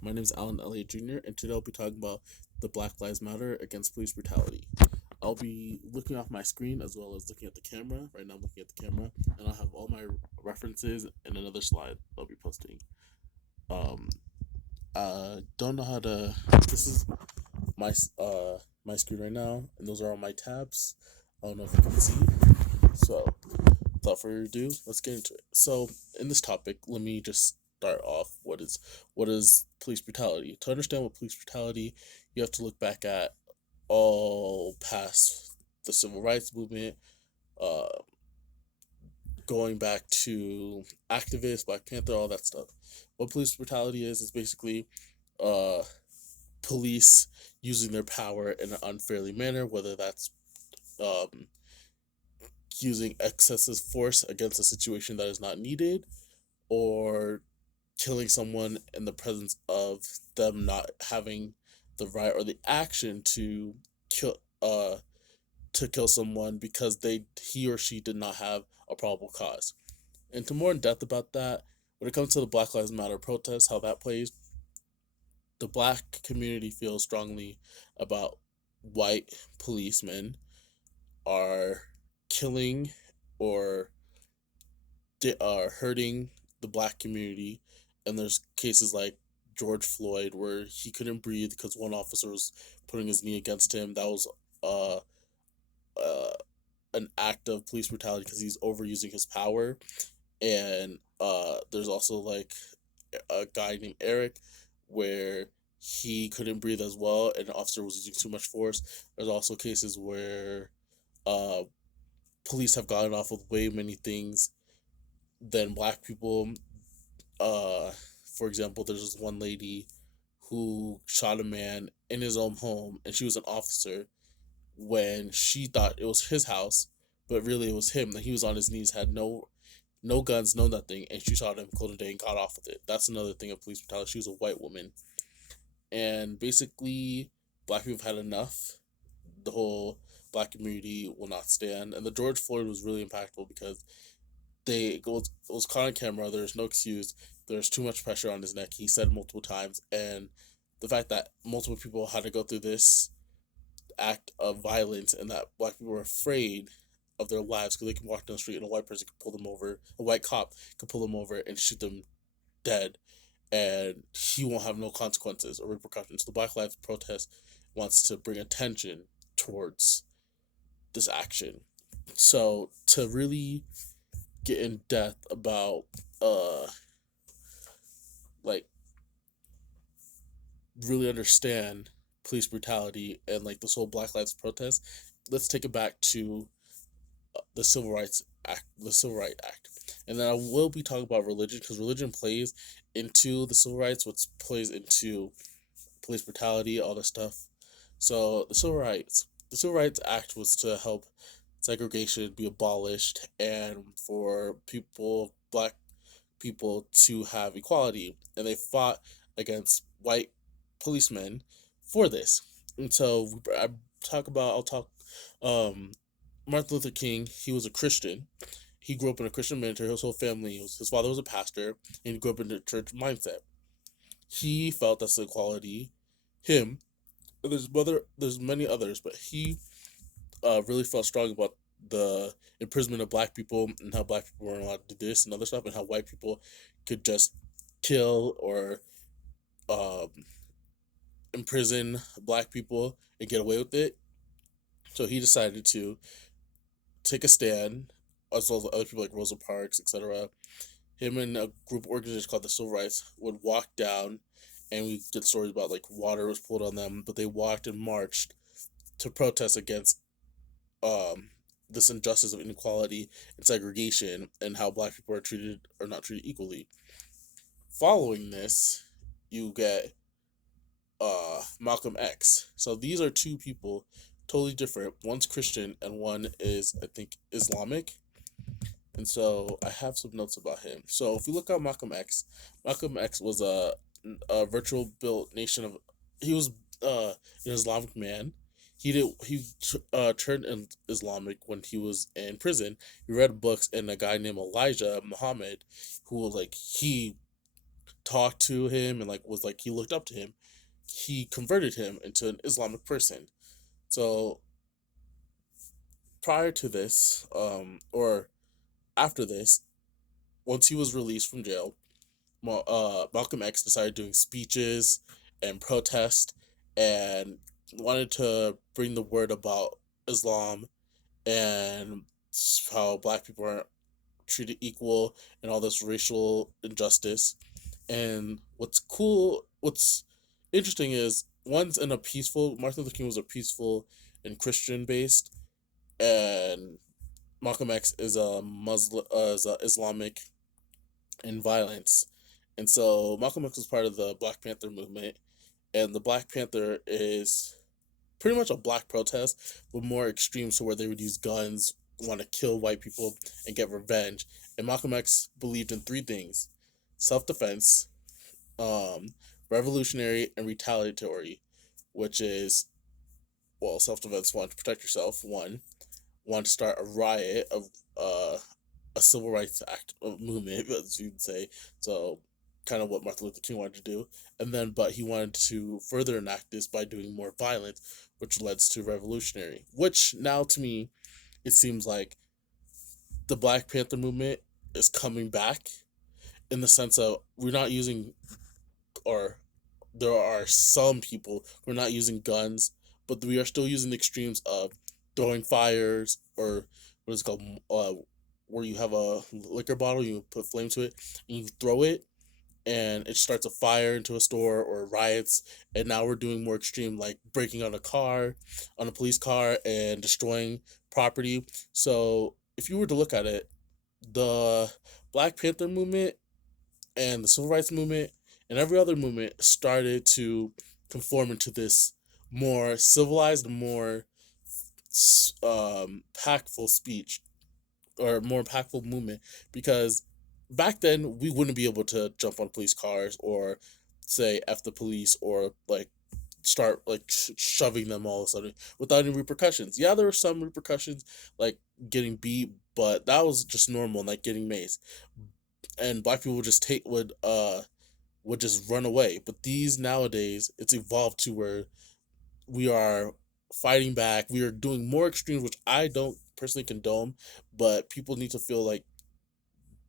My name is Alan Elliott Jr., and today I'll be talking about the Black Lives Matter against police brutality. I'll be looking off my screen as well as looking at the camera. Right now, I'm looking at the camera, and I'll have all my references in another slide I'll be posting. Um, don't know how to. This is my my screen right now, and those are all my tabs. I don't know if you can see. So, without further ado, let's get into it. So, in this topic, let me just start off. What is police brutality? To understand what police brutality, you have to look back at all past the civil rights movement, uh, going back to activists, Black Panther, all that stuff. What police brutality is basically uh, police using their power in an unfairly manner, whether that's um, using excessive force against a situation that is not needed, or killing someone in the presence of them not having the right or the action kill uh to kill someone because he or she did not have a probable cause. And to more in depth about that, when it comes to the Black Lives Matter protests, how that plays, the black community feels strongly about white policemen are killing or are hurting the black community. And there's cases like George Floyd where he couldn't breathe because one officer was putting his knee against him. That was uh, uh, an act of police brutality because he's overusing his power. And there's also like a guy named Eric where he couldn't breathe as well and the officer was using too much force. There's also cases where uh, police have gotten off with way many things than black people. Uh, for example, there's this one lady who shot a man in his own home, and she was an officer when she thought it was his house, but really it was him. That he was on his knees, had no guns, no nothing, and she shot him, killed him, and got off with it. That's another thing of police brutality. She was a white woman, and basically, black people have had enough. The whole black community will not stand, and the George Floyd was really impactful because it was caught on camera. There's no excuse. There's too much pressure on his neck. He said multiple times, and the fact that multiple people had to go through this act of violence, and that black people were afraid of their lives because they can walk down the street and a white person could pull them over. A white cop could pull them over and shoot them dead, and he won't have no consequences or repercussions. The Black Lives Protest wants to bring attention towards this action. So to really get in depth about uh like really understand police brutality and like this whole Black Lives protest, let's take it back to the Civil Rights Act, the Civil Rights Act, and then I will be talking about religion because religion plays into the civil rights, which plays into police brutality, all this stuff. So the Civil Rights Act was to help segregation be abolished and for black people to have equality, and they fought against white policemen for this. And so I'll talk. Um, Martin Luther King, he was a Christian. He grew up in a Christian military. His whole family, his father was a pastor, and he grew up in the church mindset. He felt that's equality. Him, there's many others, but he really felt strong about the imprisonment of black people and how black people weren't allowed to do this and other stuff, and how white people could just kill or um, imprison black people and get away with it. So he decided to take a stand, as well as other people like Rosa Parks, etc. Him and a group organization called the Civil Rights would walk down, and we get stories about like water was pulled on them, but they walked and marched to protest against um, this injustice of inequality and segregation and how black people are treated or not treated equally. Following this, you get Malcolm X. So these are two people totally different. One's Christian and one is, I think, Islamic. And so I have some notes about him. So if you look at Malcolm X was a virtual built nation of. He was an Islamic man. He turned Islamic when he was in prison. He read books, and a guy named Elijah Muhammad, who was like he talked to him and like was like he looked up to him, he converted him into an Islamic person. So prior to this, or after this, once he was released from jail, Malcolm X decided doing speeches and protest and wanted to bring the word about Islam and how black people aren't treated equal and all this racial injustice. And what's interesting is one's in a peaceful. Martin Luther King was a peaceful and Christian based, and Malcolm X is a Muslim, is a Islamic in violence. And so Malcolm X was part of the Black Panther movement, and the Black Panther is pretty much a black protest, but more extreme, so where they would use guns, want to kill white people, and get revenge. And Malcolm X believed in three things: self defense, um, revolutionary, and retaliatory, which is, well, self defense, one, to protect yourself, one to start a riot of a civil rights act movement, as you'd say. So, kind of what Martin Luther King wanted to do, and then but he wanted to further enact this by doing more violence, which leads to revolutionary. Which now to me, it seems like the Black Panther movement is coming back in the sense of we're not using, or there are some people who are not using guns, but we are still using the extremes of throwing fires, or what is it called, where you have a liquor bottle, you put flame to it, and you throw it, and it starts a fire into a store or riots. And now we're doing more extreme, like breaking on a police car, and destroying property. So if you were to look at it, the Black Panther movement and the civil rights movement and every other movement started to conform into this more civilized, more impactful speech, or more impactful movement, because back then we wouldn't be able to jump on police cars or say F the police, or like start like shoving them all of a sudden without any repercussions. Yeah, there were some repercussions, like getting beat, but that was just normal, like getting maced. And black people would just would just run away. But these nowadays, it's evolved to where we are fighting back. We are doing more extremes, which I don't personally condone, but people need to feel like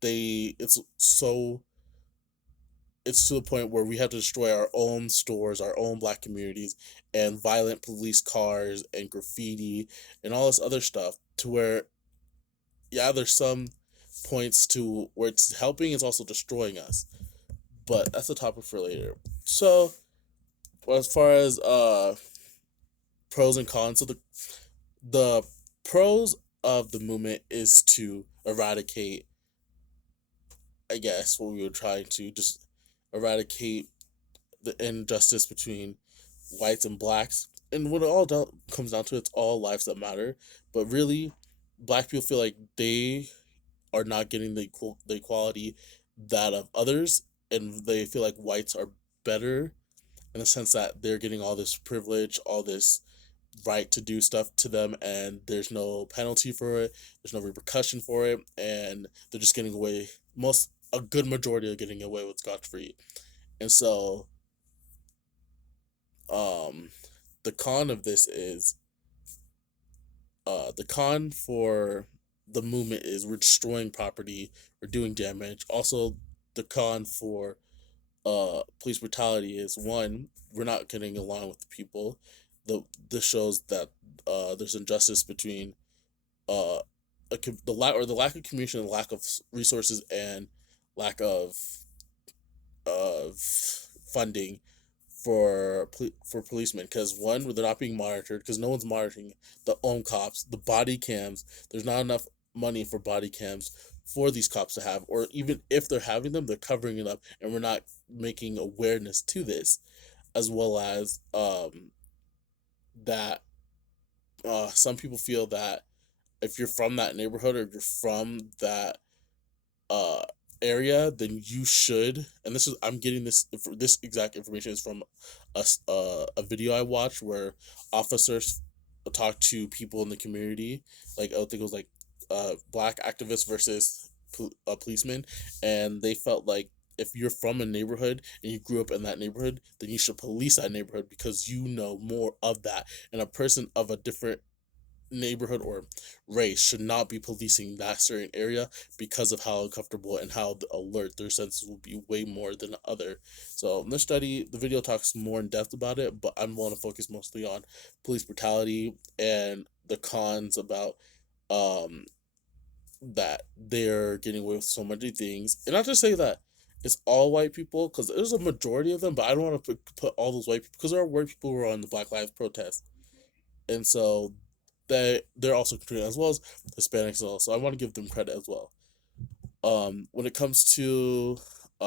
they it's to the point where we have to destroy our own stores, our own black communities, and violent police cars and graffiti and all this other stuff, to where, yeah, there's some points to where it's helping, it's also destroying us. But that's a topic for later. So, as far as pros and cons, so the pros of the movement is to eradicate, I guess, what we were trying to just eradicate the injustice between whites and blacks. And when it all comes down to it, it's all lives that matter. But really, black people feel like they are not getting the equality that of others, and they feel like whites are better in the sense that they're getting all this privilege, all this right to do stuff to them, and there's no penalty for it, there's no repercussion for it, and they're just getting away. A good majority are getting away with scotch free. And so, um, the con of this is, the con for the movement is we're destroying property, we're doing damage. Also, the con for police brutality is, one, we're not getting along with the people. This shows that there's injustice between uh the lack of communication, lack of resources, and lack of funding for policemen, because one, they're not being monitored, because no one's monitoring the own cops, the body cams. There's not enough money for body cams for these cops to have, or even if they're having them, they're covering it up, and we're not making awareness to this, as well as that some people feel that if you're from that neighborhood, or if you're from that uh area, then you should. And this is, I'm getting this exact information is from a video I watched where officers talked to people in the community, like I think it was like black activists versus policemen, and they felt like if you're from a neighborhood and you grew up in that neighborhood, then you should police that neighborhood because you know more of that. And a person of a different neighborhood or race should not be policing that certain area because of how uncomfortable and how alert their senses will be way more than other. So in this study, the video talks more in depth about it, but I'm going to focus mostly on police brutality and the cons about um that they're getting away with so many things. And not just say that it's all white people, because there's a majority of them, but I don't want to put all those white people, because there are white people who are on the Black Lives protest, and so they're also contributing as well as Hispanics as well. So I want to give them credit as well. When it comes to